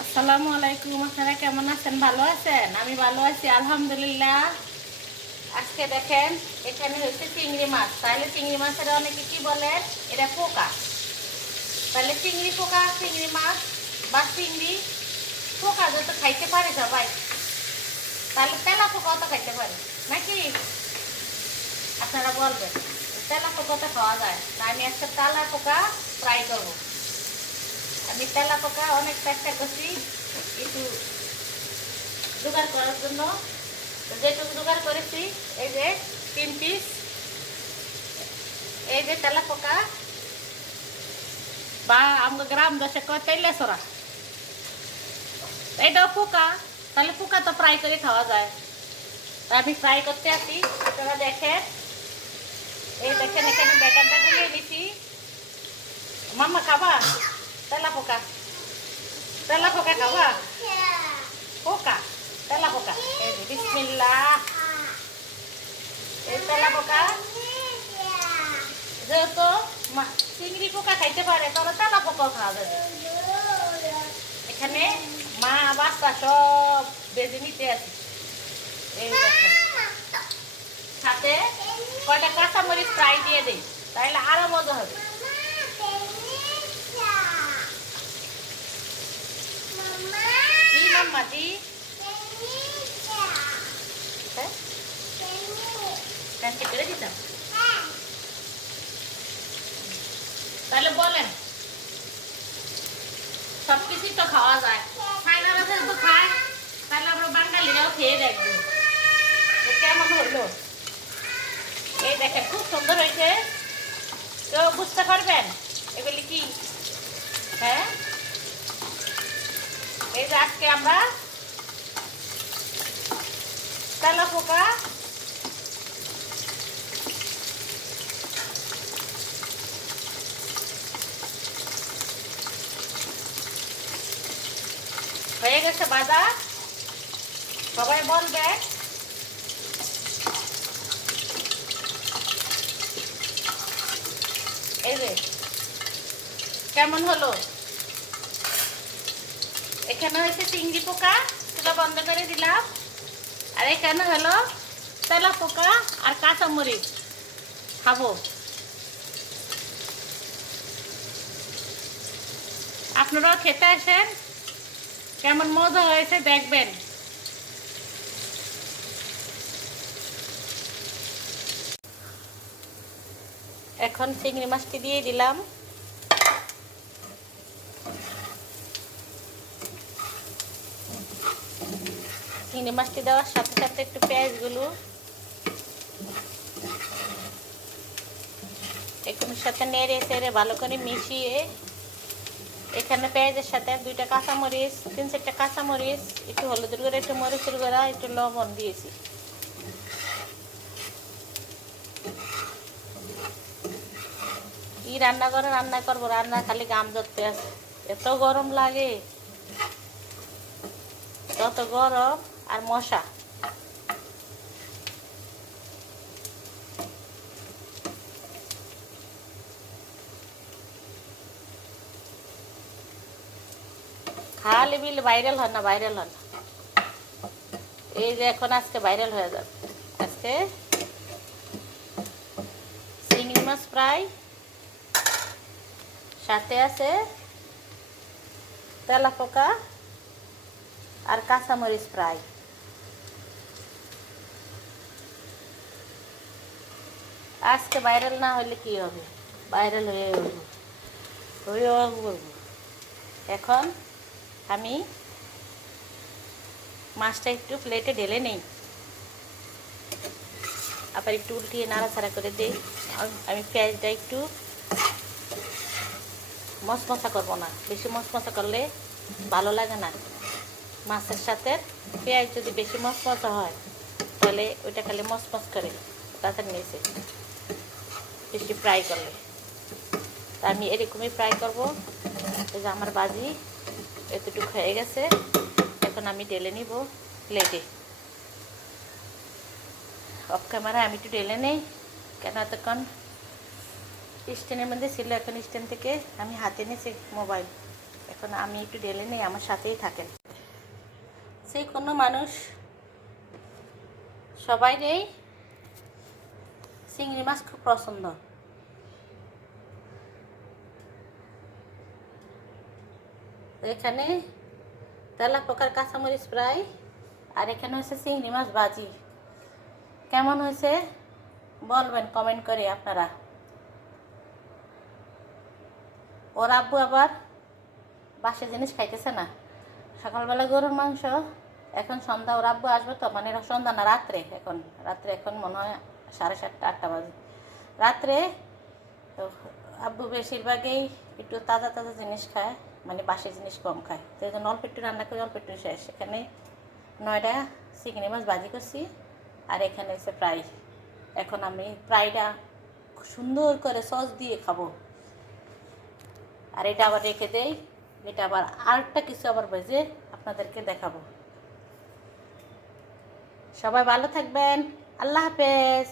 আসসালামু আলাইকুম। আপনারা কেমন আছেন? ভালো আছেন? আমি ভালো আছি আলহামদুলিল্লাহ। আজকে দেখেন এখানে হচ্ছে চিংড়ি মাছ। তাহলে চিংড়ি মাছের অনেকে কি বলেন, এটা পোকা। তাহলে চিংড়ি পোকা, চিংড়ি মাছ বা চিংড়ি পোকা যত খাইতে পারে সবাই, তাহলে তেলা পোকাও তো খাইতে পারে নাকি? আপনারা বলবেন তেলা পোকা তো খাওয়া যায়। তা আমি আজকে তেলা পোকা ট্রাই করবো। আমি তেলা পোকা অনেক চেষ্টা করছি একটু জোগাড় করার জন্য। যেটুকু জোগাড় করেছি, এই যে 3 পিস, এই যে তেলাপোকা বা আমাদের গ্রাম দেশে কয় তেলে সরা, এইটাও পোকা। তাহলে পোকা তো ফ্রাই করে খাওয়া যায়। তা আমি ফ্রাই করতে আসি, আপনারা দেখেন। এই দেখেন এখানে ব্যাটারটা গুলিয়ে নিছি। মাম্মা খাবা তেলাপোকা? তেলাপোকা খাবা? পোকা, তেলাপোকা। এই যে বিসমিল্লাহ। এই তেলাপোকা যেহেতু চিংড়ি পোকা খাইতে পারে, তাহলে তেলা পোকাও খাওয়া যাবে। এখানে মা বাচ্চা সব বেজে নিতে আছে। এই দেখেন, সাথে কয়টা কাঁচামরিচ ফ্রাই দিয়ে দেই, তাহলে আরো মজা হবে। জি মাম্মা জি। কাঁচি করে দিতাম। তাহলে বলেন, সবকিছুই তো খাওয়া যায়। চাইনারা যেহেতু খায়, তাহলে আমরা বাঙালিরাও খেয়ে দেখবো কেমন হইলো। এই দেখেন খুব সুন্দর হয়েছে। কেউ বুঝতে পারবেন এগুলি কি? হ্যাঁ, এই যে আজকে আমরা তেলাপোকা হয়ে গেছে ভাজা। সবাই বলবে এই যে কেমন হলো। এখানে হয়েছে চিংড়ি পোকা, সেটা বন্ধ করে দিলাম। আর এখানে হলো তেলাপোকা আর কাঁচামরিচ খাবো। আপনারাও খেতে আসেন, কেমন মজা হয়েছে দেখবেন। এখন চিংড়ি মাছটি দিয়ে দিলাম। চিংড়ি মাছটি দেওয়ার সাথে সাথে একটু পেঁয়াজগুলো এখানের সাথে নেড়ে চেড়ে ভালো করে মিশিয়ে, এখানে পেঁয়াজের সাথে 2টা কাঁচামরিচ, 3-4টা কাঁচামরিচ, একটু হলুদের গুঁড়া, একটু মরিচের গুঁড়া, একটু লবণ দিয়েছি। কি রান্না করে রান্না করবো, রান্না খালি গাম ধরতে আছে। এত গরম লাগে, যত গরম আর মশা। খালি বিল ভাইরাল হয় না, ভাইরাল হয় না। এই যে এখন আজকে ভাইরাল হয়ে যাবে। আজকে চিংড়ি মাছ ফ্রাই, সাথে আছে তেলাপোকা আর কাঁচামরিচ ফ্রাই। আজকে ভাইরাল না হলে কি হবে, ভাইরাল হয়ে বলবো। এখন আমি মাছটা একটু প্লেটে ঢেলে নেই, আবার একটু উল্টিয়ে নাড়াচাড়া করে দিই। আমি পেঁয়াজটা একটু মশমশা করবো না, বেশি মশমশা করলে ভালো লাগে না। মাছের সাথে পেঁয়াজ যদি বেশি মশমশা হয়, তাহলে ওইটা খালি মশমশ করে তাতে নিয়েছে বেশি ফ্রাই করলে। তা আমি এরকমই ফ্রাই করবো। এই যে আমার ভাজি এতটুকু হয়ে গেছে, এখন আমি ঢেলে নিব প্লেটে। অফ ক্যামেরায় আমি একটু ঢেলে নেই, কেন এতক্ষণ স্ট্যান্ডের মধ্যে ছিল, এখন স্ট্যান্ড থেকে আমি হাতে নিয়েছি মোবাইল। এখন আমি একটু ঢেলে নেই, আমার সাথেই থাকেন। যে কোনো মানুষ সবাইরই চিংড়ি মাছ খুব পছন্দ। এখানে তেলাপোকার কাঁচামরিচ ফ্রাই, আর এখানে হচ্ছে চিংড়ি মাছ ভাজি। কেমন হয়েছে বলবেন কমেন্ট করে আপনারা। ওর আব্বু আবার বাসি জিনিস খাইতেছে না। সকালবেলা গরুর মাংস, এখন সন্ধ্যা ওর আব্বু আসবে তো, মানে সন্ধ্যা না, রাত্রে। এখন মনে হয় 7:30 8টা বাজে রাত্রে। তো আব্বু বেশিরভাগই একটু তাজা তাজা জিনিস খায়, মানে বাসি জিনিস কম খায়। তো এই জন্য অল্প একটু রান্না করে অল্প একটু শেষ। এখানে 9টা চিংড়ি মাছ ভাজি করছি, আর এখানে হচ্ছে ফ্রাই। এখন আমি ফ্রাইটা সুন্দর করে সস দিয়ে খাবো। আর এটা আবার রেখে দেই, এটা আবার আরেকটা কিছু আবার ভেজে আপনাদেরকে দেখাবো। সবাই ভালো থাকবেন, আল্লাহ হাফেজ।